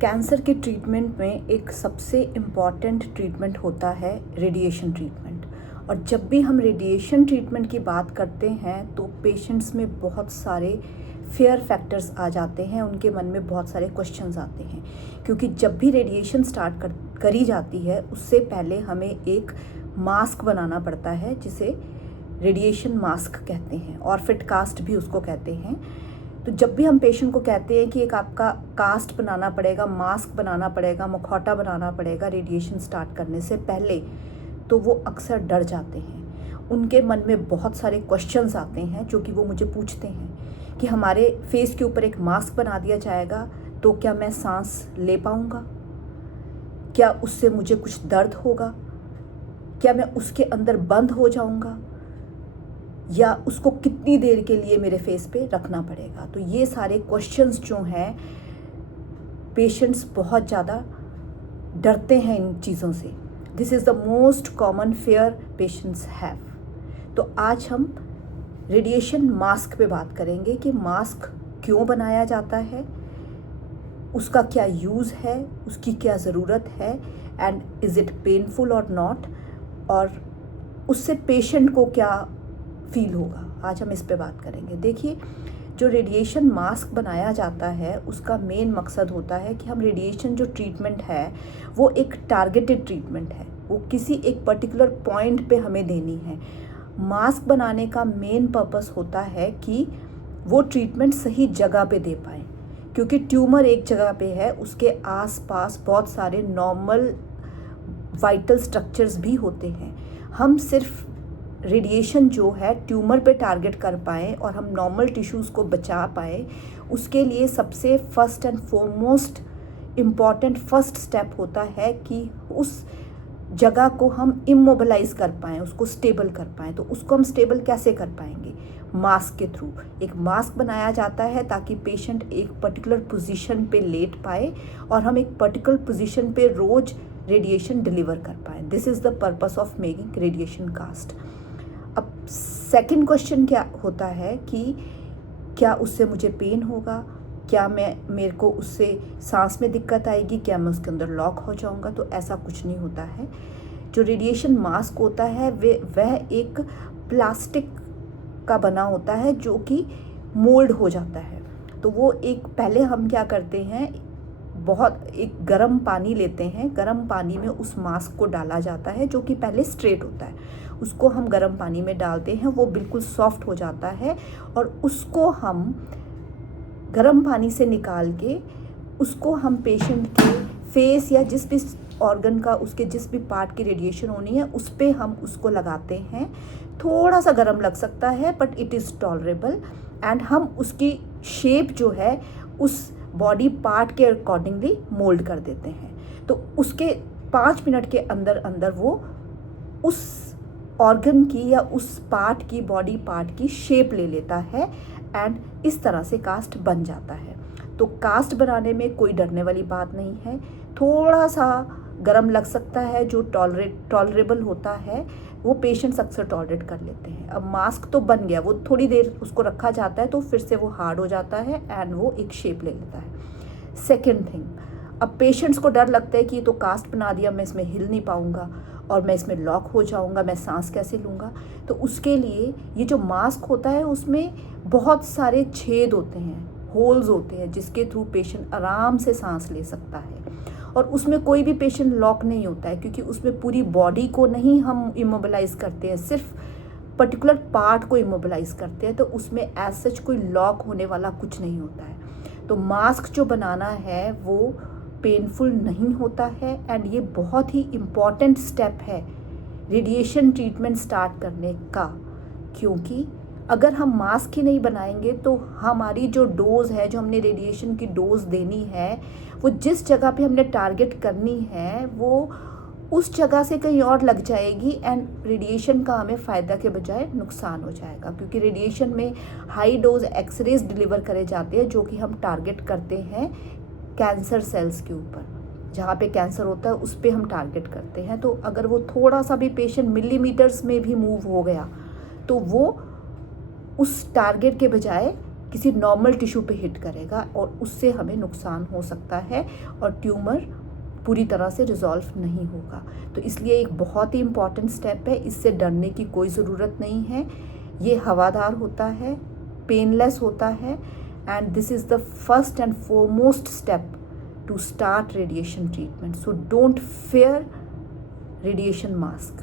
Cancer के treatment में एक सबसे इम्पॉर्टेंट ट्रीटमेंट होता है रेडिएशन ट्रीटमेंट। और जब भी हम रेडिएशन ट्रीटमेंट की बात करते हैं तो पेशेंट्स में बहुत सारे फेयर फैक्टर्स आ जाते हैं, उनके मन में बहुत सारे क्वेश्चंस आते हैं। क्योंकि जब भी रेडिएशन स्टार्ट करी जाती है उससे पहले हमें एक मास्क बनाना पड़ता है जिसे रेडिएशन मास्क कहते हैं, ऑर्फिट कास्ट भी उसको कहते हैं। तो जब भी हम पेशेंट को कहते हैं कि एक आपका कास्ट बनाना पड़ेगा, मास्क बनाना पड़ेगा, मुखौटा बनाना पड़ेगा रेडिएशन स्टार्ट करने से पहले, तो वो अक्सर डर जाते हैं। उनके मन में बहुत सारे क्वेश्चंस आते हैं जो कि वो मुझे पूछते हैं कि हमारे फेस के ऊपर एक मास्क बना दिया जाएगा तो क्या मैं सांस ले पाऊँगा, क्या उससे मुझे कुछ दर्द होगा, क्या मैं उसके अंदर बंद हो जाऊँगा, या उसको कितनी देर के लिए मेरे फेस पे रखना पड़ेगा। तो ये सारे क्वेश्चंस जो हैं, पेशेंट्स बहुत ज़्यादा डरते हैं इन चीज़ों से। This is the most common fair patients have. तो आज हम रेडिएशन मास्क पे बात करेंगे कि मास्क क्यों बनाया जाता है, उसका क्या यूज़ है, उसकी क्या ज़रूरत है, एंड इज़ इट पेनफुल और नॉट, और उससे पेशेंट को क्या फील होगा। आज हम इस पे बात करेंगे। देखिए, जो रेडिएशन मास्क बनाया जाता है उसका मेन मकसद होता है कि हम रेडिएशन जो ट्रीटमेंट है वो एक टारगेटेड ट्रीटमेंट है, वो किसी एक पर्टिकुलर पॉइंट पे हमें देनी है। मास्क बनाने का मेन पर्पस होता है कि वो ट्रीटमेंट सही जगह पे दे पाएँ, क्योंकि ट्यूमर एक जगह पे है, उसके आसपास बहुत सारे नॉर्मल वाइटल स्ट्रक्चर्स भी होते हैं। हम सिर्फ रेडिएशन जो है ट्यूमर पे टारगेट कर पाएँ और हम नॉर्मल टिश्यूज़ को बचा पाएँ, उसके लिए सबसे first and foremost important first step होता है कि उस जगह को हम इमोबिलाइज कर पाएँ, उसको स्टेबल कर पाएँ। तो उसको हम स्टेबल कैसे कर पाएंगे? मास्क के थ्रू। एक मास्क बनाया जाता है ताकि पेशेंट एक पर्टिकुलर पोजीशन पे लेट पाए और हम एक पर्टिकुलर पोजीशन पे रोज़ रेडिएशन डिलीवर कर पाएँ। This is the purpose of making radiation cost. अब सेकंड क्वेश्चन क्या होता है कि क्या उससे मुझे पेन होगा, क्या मेरे को उससे सांस में दिक्कत आएगी, क्या मैं उसके अंदर लॉक हो जाऊंगा? तो ऐसा कुछ नहीं होता है। जो रेडिएशन मास्क होता है वह एक प्लास्टिक का बना होता है जो कि मोल्ड हो जाता है। तो वो एक पहले हम क्या करते हैं, बहुत एक गर्म पानी लेते हैं, गर्म पानी में उस मास्क को डाला जाता है जो कि पहले स्ट्रेट होता है। उसको हम गर्म पानी में डालते हैं, वो बिल्कुल सॉफ्ट हो जाता है और उसको हम गर्म पानी से निकाल के उसको हम पेशेंट के फेस या जिस भी ऑर्गन का, उसके जिस भी पार्ट की रेडिएशन होनी है उस पर हम उसको लगाते हैं। थोड़ा सा गर्म लग सकता है but it is tolerable, and हम उसकी शेप जो है उस बॉडी पार्ट के अकॉर्डिंगली मोल्ड कर देते हैं। तो उसके 5 मिनट के अंदर अंदर वो उस ऑर्गन की या उस पार्ट की, बॉडी पार्ट की शेप ले लेता है एंड इस तरह से कास्ट बन जाता है। तो कास्ट बनाने में कोई डरने वाली बात नहीं है। थोड़ा सा गर्म लग सकता है, जो टॉलरेबल होता है वो पेशेंट्स अक्सर टॉलरेट कर लेते हैं। अब मास्क तो बन गया, वो थोड़ी देर उसको रखा जाता है तो फिर से वो हार्ड हो जाता है एंड वो एक शेप ले लेता है। सेकेंड थिंग, अब पेशेंट्स को डर लगता है कि ये तो कास्ट बना दिया, मैं इसमें हिल नहीं पाऊँगा और मैं इसमें लॉक हो जाऊँगा, मैं सांस कैसे लूँगा? तो उसके लिए ये जो मास्क होता है उसमें बहुत सारे छेद होते हैं, होल्स होते हैं, जिसके थ्रू पेशेंट आराम से सांस ले सकता है। और उसमें कोई भी पेशेंट लॉक नहीं होता है, क्योंकि उसमें पूरी बॉडी को नहीं हम इमोबिलाइज करते हैं, सिर्फ पर्टिकुलर पार्ट को इमोबिलाइज करते हैं। तो उसमें एज सच कोई लॉक होने वाला कुछ नहीं होता है। तो मास्क जो बनाना है वो पेनफुल नहीं होता है एंड ये बहुत ही इम्पॉर्टेंट स्टेप है रेडिएशन ट्रीटमेंट स्टार्ट करने का। क्योंकि अगर हम मास्क ही नहीं बनाएंगे तो हमारी जो डोज है, जो हमने रेडिएशन की डोज देनी है, वो जिस जगह पे हमने टारगेट करनी है वो उस जगह से कहीं और लग जाएगी एंड रेडिएशन का हमें फ़ायदा के बजाय नुकसान हो जाएगा। क्योंकि रेडिएशन में हाई डोज एक्सरेज डिलीवर करे जाते हैं जो कि हम टारगेट करते हैं कैंसर सेल्स के ऊपर, जहाँ पे कैंसर होता है उस पर हम टारगेट करते हैं। तो अगर वो थोड़ा सा भी पेशेंट मिलीमीटर्स में भी मूव हो गया तो वो उस टारगेट के बजाय किसी नॉर्मल टिश्यू पे हिट करेगा और उससे हमें नुकसान हो सकता है और ट्यूमर पूरी तरह से रिजॉल्व नहीं होगा। तो इसलिए एक बहुत ही इम्पॉर्टेंट स्टेप है, इससे डरने की कोई ज़रूरत नहीं है। ये हवादार होता है, पेनलेस होता है, and this is the first and foremost step to start radiation treatment. So don't fear radiation mask.